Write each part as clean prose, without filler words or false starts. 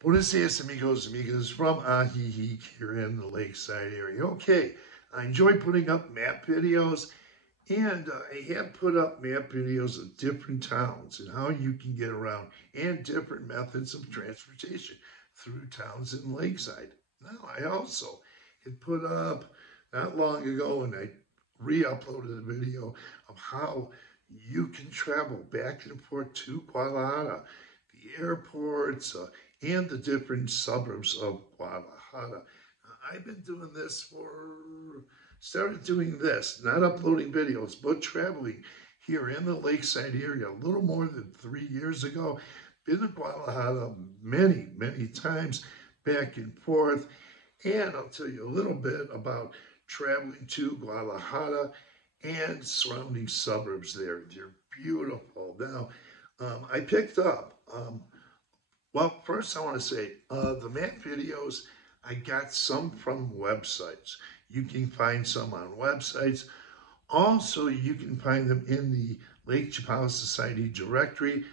Buenos dias, amigos, amigas, from Ajijic here in the Lakeside area. Okay, I enjoy putting up map videos, and I have put up map videos of different towns and how you can get around, and different methods of transportation through towns in Lakeside. Now, I also had put up not long ago, and I re-uploaded a video of how you can travel back and forth to Guadalajara, the airports, and the different suburbs of Guadalajara. I've been doing this started doing this, not uploading videos, but traveling here in the Lakeside area a little more than 3 years ago. Been to Guadalajara many, many times, back and forth. And I'll tell you a little bit about traveling to Guadalajara and surrounding suburbs there. They're beautiful. Now, I picked up well, first I want to say the map videos, I got some from websites. You can find some on websites. Also, you can find them in the Lake Chapala Society directory.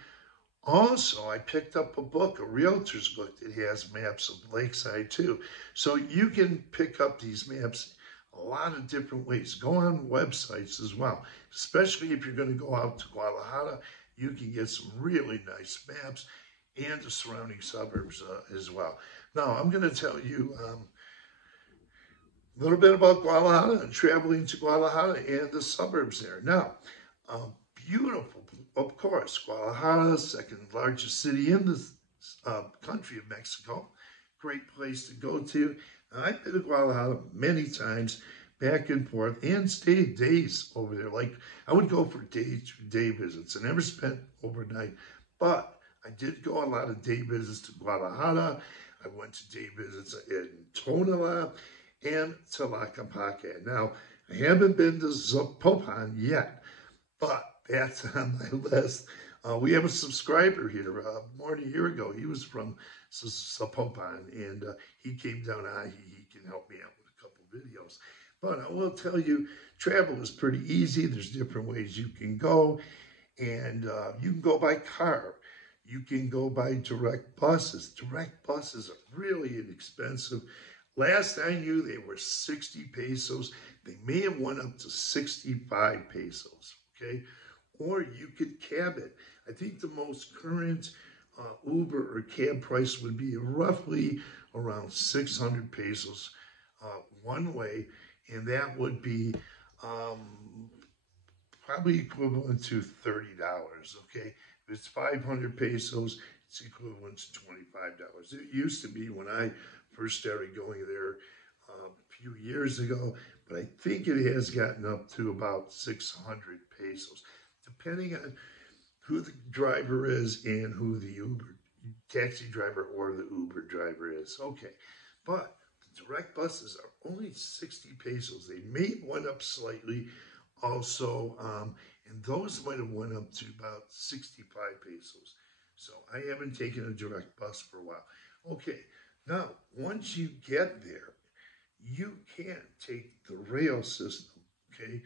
Also, I picked up a book, a realtor's book that has maps of Lakeside too. So you can pick up these maps a lot of different ways. Go on websites as well, especially if you're going to go out to Guadalajara. You can get some really nice maps and the surrounding suburbs as well. Now, I'm going to tell you a little bit about Guadalajara and traveling to Guadalajara and the suburbs there. Now, beautiful, of course, Guadalajara, second largest city in the country of Mexico. Great place to go to. I've been to Guadalajara many times, back and forth, and stayed days over there. Like, I would go for day visits. I never spent overnight, but I did go a lot of day visits to Guadalajara. I went to day visits in Tonala and Tlaquepaque. Now, I haven't been to Zapopan yet, but that's on my list. We have a subscriber here. More than a year ago, he was from Zapopan, and he came down. He can help me out with a couple videos. But I will tell you, travel is pretty easy. There's different ways you can go, and you can go by car. You can go by direct buses. Direct buses are really inexpensive. Last I knew, they were 60 pesos. They may have went up to 65 pesos, okay? Or you could cab it. I think the most current Uber or cab price would be roughly around 600 pesos one way, and that would be probably equivalent to $30, okay? If it's 500 pesos, it's equivalent to $25. It used to be when I first started going there a few years ago, but I think it has gotten up to about 600 pesos, depending on who the driver is and who the Uber taxi driver or the Uber driver is. Okay, but the direct buses are only 60 pesos. They may have went up slightly also, and those might have went up to about 65 pesos. So I haven't taken a direct bus for a while. Okay, now once you get there, you can take the rail system, okay?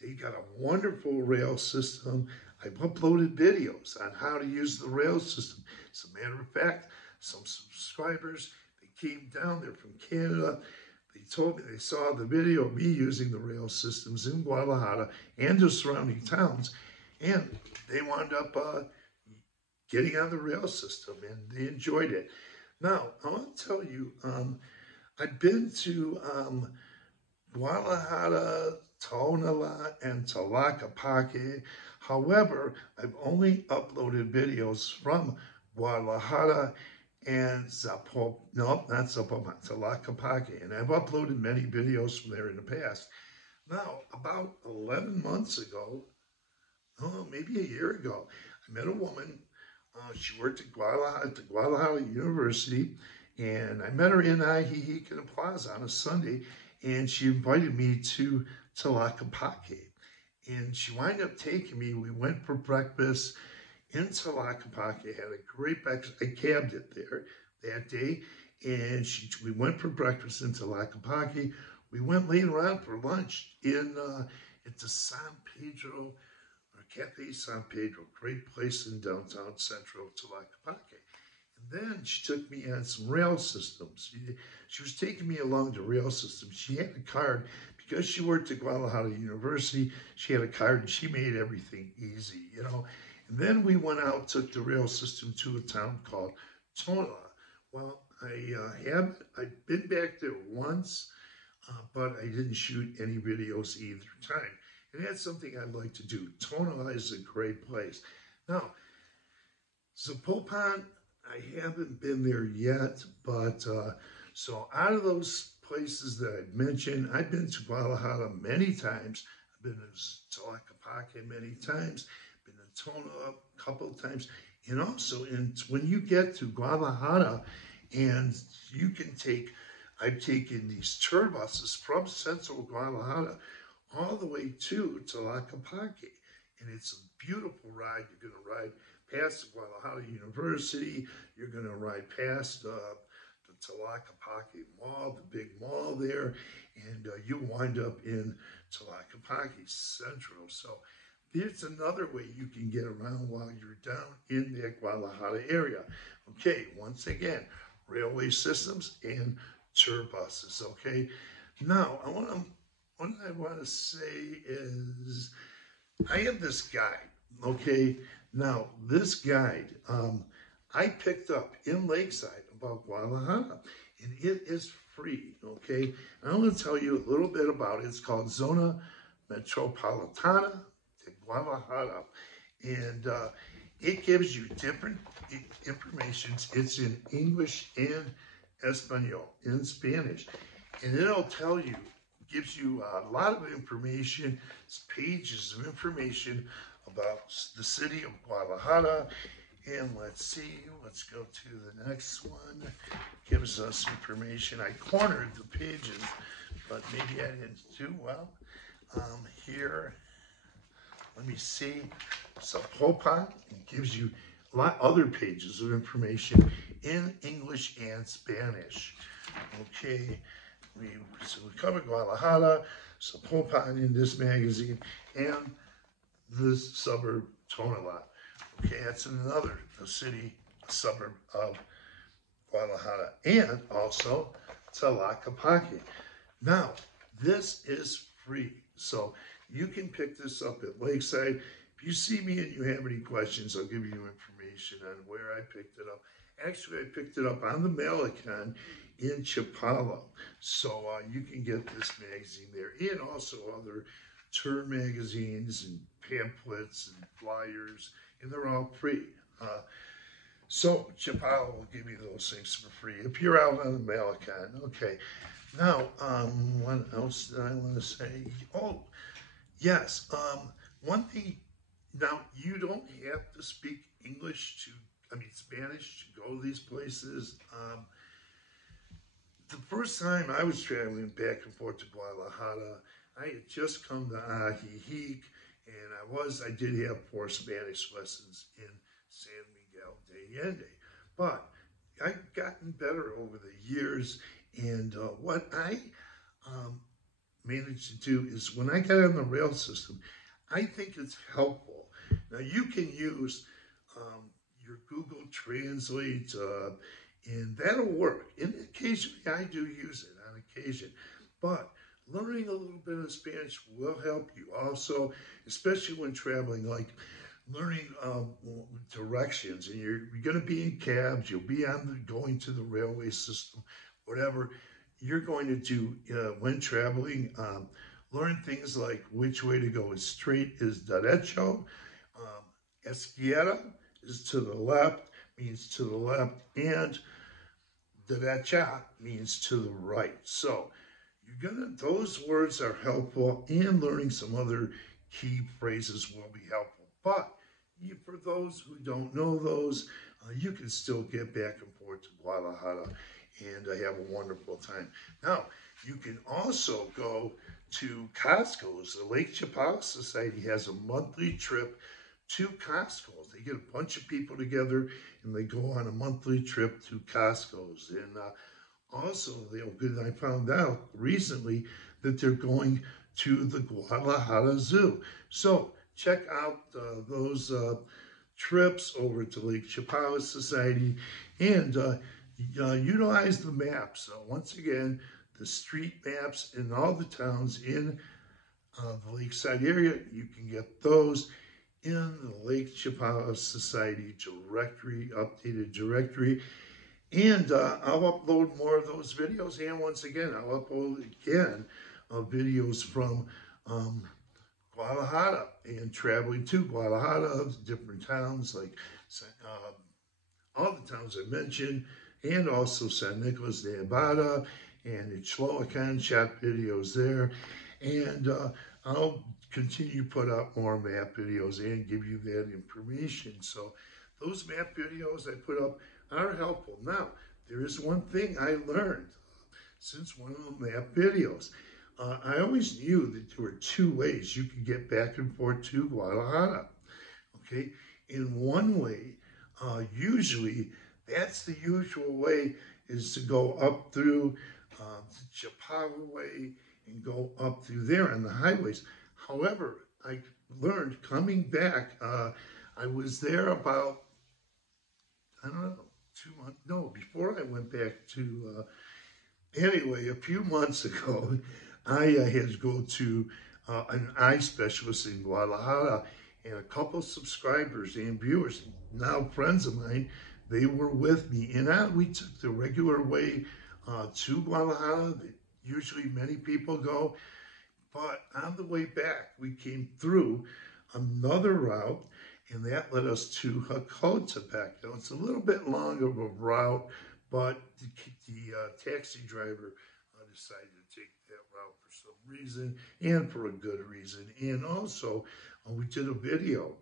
They got a wonderful rail system. I've uploaded videos on how to use the rail system. As a matter of fact, some subscribers, they came down there from Canada. They told me they saw the video of me using the rail systems in Guadalajara and the surrounding towns, and they wound up getting on the rail system, and they enjoyed it. Now, I want to tell you, I've been to Guadalajara, Tonala, and Tlaquepaque. However, I've only uploaded videos from Guadalajara and not Zapopan, Tlaquepaque. And I've uploaded many videos from there in the past. Now, about 11 months ago, maybe a year ago, I met a woman. She worked at the Guadalajara University, and I met her in Ajijic in a plaza on a Sunday, and she invited me to Tlaquepaque. And she wound up taking me. We went for breakfast in Tlaquepaque. Had a great breakfast. I cabbed it there that day, and we went for breakfast in Tlaquepaque. We went later on for lunch at the San Pedro, or Cafe San Pedro, great place in downtown central Tlaquepaque. And then she took me on some rail systems. She was taking me along the rail system. She had a card because she worked at Guadalajara University. She had a card and she made everything easy, you know. And then we went out, took the rail system to a town called Tonala. Well, I've been back there once, but I didn't shoot any videos either time. And that's something I'd like to do. Tonala is a great place. Now, Zapopan, I haven't been there yet, but so out of those places that I've mentioned, I've been to Guadalajara many times. I've been to Tlaquepaque many times, been to Tonala a couple of times, and also when you get to Guadalajara, and you can I've taken these tour buses from Central Guadalajara all the way to Tlaquepaque, and it's a beautiful ride. You're going to ride past Guadalajara University. You're going to ride past the Tlaquepaque Mall, the big mall there, and you wind up in Tlaquepaque Central. So there's another way you can get around while you're down in the Guadalajara area. Okay, once again, railway systems and tour buses. Okay, now what I want to say is I have this guide. Okay, now this guide I picked up in Lakeside about Guadalajara, and it is free. Okay, and I'm going to tell you a little bit about it. It's called Zona Metropolitana de Guadalajara, and it gives you different information. It's in English and Espanol, in Spanish, and it'll tell you, gives you a lot of information. It's pages of information about the city of Guadalajara. And let's see, let's go to the next one. Gives us information. I cornered the pages, but maybe I didn't do well. Here, let me see. Zapopan gives you a lot other pages of information in English and Spanish. Okay, so we covered Guadalajara, Zapopan in this magazine, and the suburb Tonala. Okay, that's another a suburb of Guadalajara, and also Tlaquepaque. Now, this is free, so you can pick this up at Lakeside. If you see me and you have any questions, I'll give you information on where I picked it up. Actually, I picked it up on the Malecon in Chapala, so you can get this magazine there, and also other tour magazines and pamphlets and flyers, and they're all free. So Chapala will give you those things for free if you're out on the Malecon. Okay, now what else did I want to say? Oh, yes, one thing. Now you don't have to speak Spanish to go to these places. The first time I was traveling back and forth to Guadalajara, I had just come to Ajijic, and I did have 4 Spanish lessons in San Miguel de Allende. But I've gotten better over the years, and what I managed to do is when I got on the rail system, I think it's helpful. Now you can use your Google Translate, and that'll work. And occasionally I do use it on occasion, but learning a little bit of Spanish will help you also, especially when traveling, like learning directions. And you're going to be in cabs, you'll be going to the railway system, whatever you're going to do when traveling. Learn things like which way to go. Is straight is derecho, izquierda is to the left, means to the left, and derecha means to the right. So those words are helpful, and learning some other key phrases will be helpful. But for those who don't know those, you can still get back and forth to Guadalajara and have a wonderful time. Now, you can also go to Costco's. The Lake Chapala Society has a monthly trip to Costco's. They get a bunch of people together and they go on a monthly trip to Costco's. And also, I found out recently that they're going to the Guadalajara Zoo. So check out those trips over to Lake Chapala Society and utilize the maps. Once again, the street maps in all the towns in the Lakeside area, you can get those in the Lake Chapala Society directory, updated directory. And I'll upload more of those videos. And once again, I'll upload again videos from Guadalajara and traveling to Guadalajara, different towns like all the towns I mentioned, and also San Nicolas de Abada and Ichloacan, shot videos there. And I'll continue to put out more map videos and give you that information. So those map videos I put up are helpful. Now, there is one thing I learned since one of the map videos. I always knew that there were two ways you could get back and forth to Guadalajara. Okay, in one way, usually that's the usual way, is to go up through the Chapala way and go up through there on the highways. However, I learned coming back, I was there about, I don't know, 2 months, no, before I went back to, anyway, a few months ago, I had to go to an eye specialist in Guadalajara, and a couple subscribers and viewers, now friends of mine, they were with me, and we took the regular way to Guadalajara that usually many people go, but on the way back, we came through another route, and that led us to Jacotepec. Now, it's a little bit longer of a route, but the taxi driver decided to take that route for some reason and for a good reason. And also, we did a video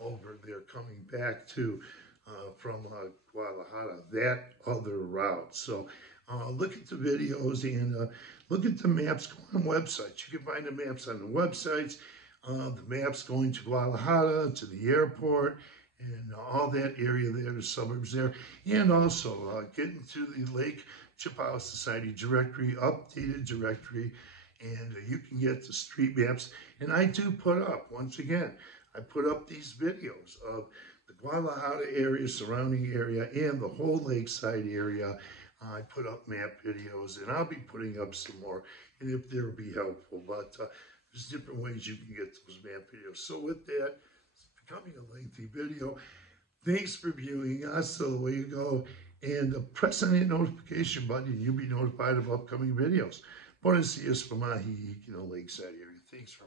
over there coming back to from Guadalajara, that other route. So look at the videos and look at the maps. Go on websites. You can find the maps on the websites. The maps going to Guadalajara, to the airport, and all that area there, the suburbs there. And also get into the Lake Chapala Society directory, updated directory, and you can get the street maps. And I do put up, once again, I put up these videos of the Guadalajara area, surrounding area, and the whole Lakeside area. I put up map videos, and I'll be putting up some more, and if they'll be helpful. But there's different ways you can get those map videos. So with that, it's becoming a lengthy video. Thanks for viewing. Hasta luego. And press on that notification button, and you'll be notified of upcoming videos. Buenos dias from Ajijic, Lakeside area. Thanks for